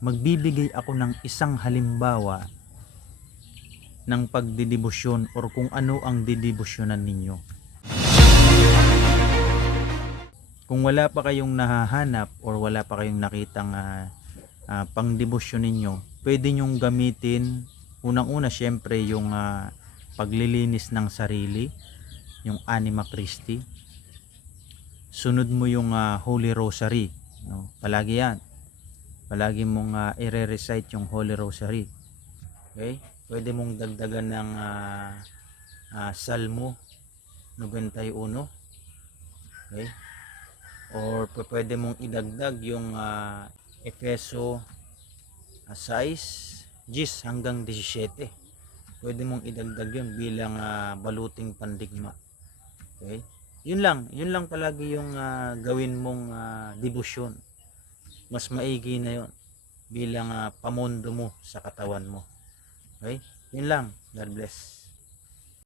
magbibigay ako ng isang halimbawa ng pagdidibosyon or kung ano ang didibosyonan ninyo. Kung wala pa kayong nahahanap or wala pa kayong nakitang pangdibosyon ninyo, pwede nyong gamitin unang-una syempre yung paglilinis ng sarili, yung Anima Christi. Sunod mo yung Holy Rosary, no? Palagi yan. Palagi mong i-recite yung Holy Rosary. Okay? Pwede mong dagdagan ng Salmo 91. Okay? Or pwede mong idagdag yung Efeso 6, 10 hanggang 17. Pwede mong idagdag yun bilang baluting pandigma. Okay? Yun lang palagi yung gawin mong debosyon. Mas maigi na yun bilang pamundo mo sa katawan mo. Okay? Yun lang. God bless.